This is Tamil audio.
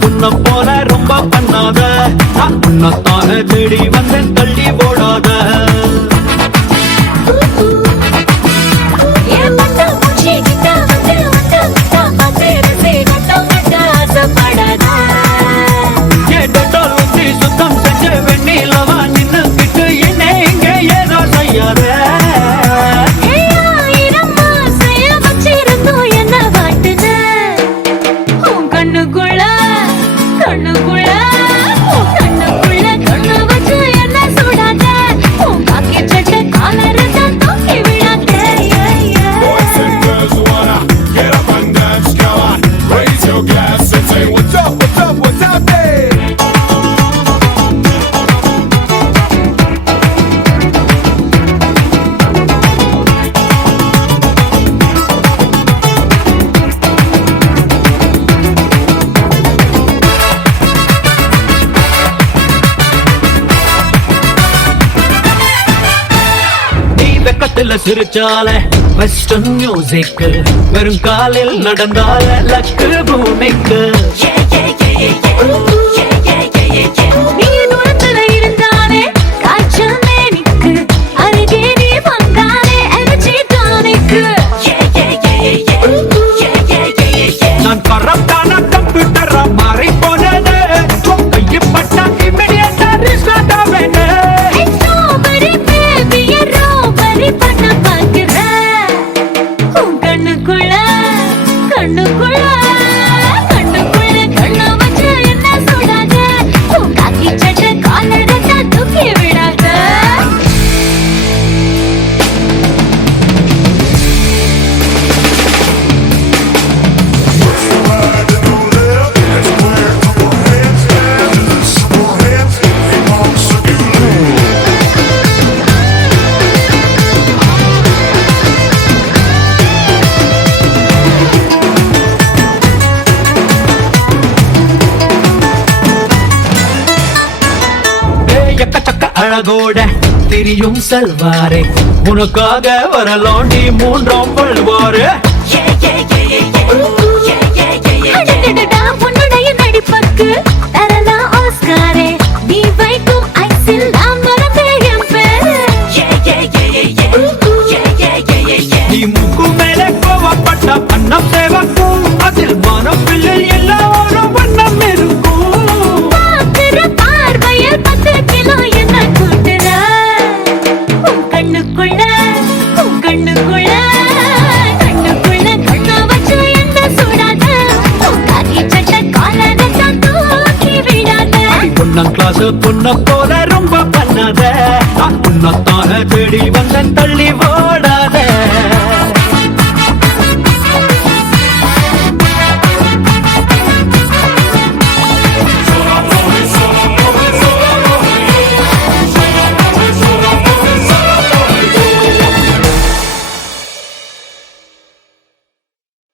புண்ண போல ரொம்ப பண்ணாத உன்னத்தான தேடி வந்தேன் தள்ளி போடாத சுத்தம் செஞ்ச வெண்ணிலவா நின்னு கிட்டு என்ன இங்க ஏதோ செய்யாத சிரிச்சால வெஸ்டர்ன் மியூசிக் வெறும் காலில் நடந்தால லக்கு பூமிக்கு நான் கரப்டான கம்ப்யூட்டரா மாறி போனது கையப்பட்டா இமிடியேட்டா ரிஸ்டார்ட் ஆவேனே அழகோட திரியும் செல்வாரே உனக்காக வரலாண்டி மூன்றாம் பல்வாரு உன்னுடைய நடிப்புக்கு தரலாம் ஆஸ்காரே நீ வைக்கும் ஐசில் நாம் வரதேயம் பேரு நீ மூக்கு மேலே கோவப்பட்ட அன்னம் சேவக்கும் அதில் மனம் பிள்ளை எல்லாரும் வண்ணம் இருக்கும் பார்வையில் 10 கிலோ பொண்ண போல ரொம்ப பண்ணாத உன்னத்தான தேடி வந்தன் தள்ளி வா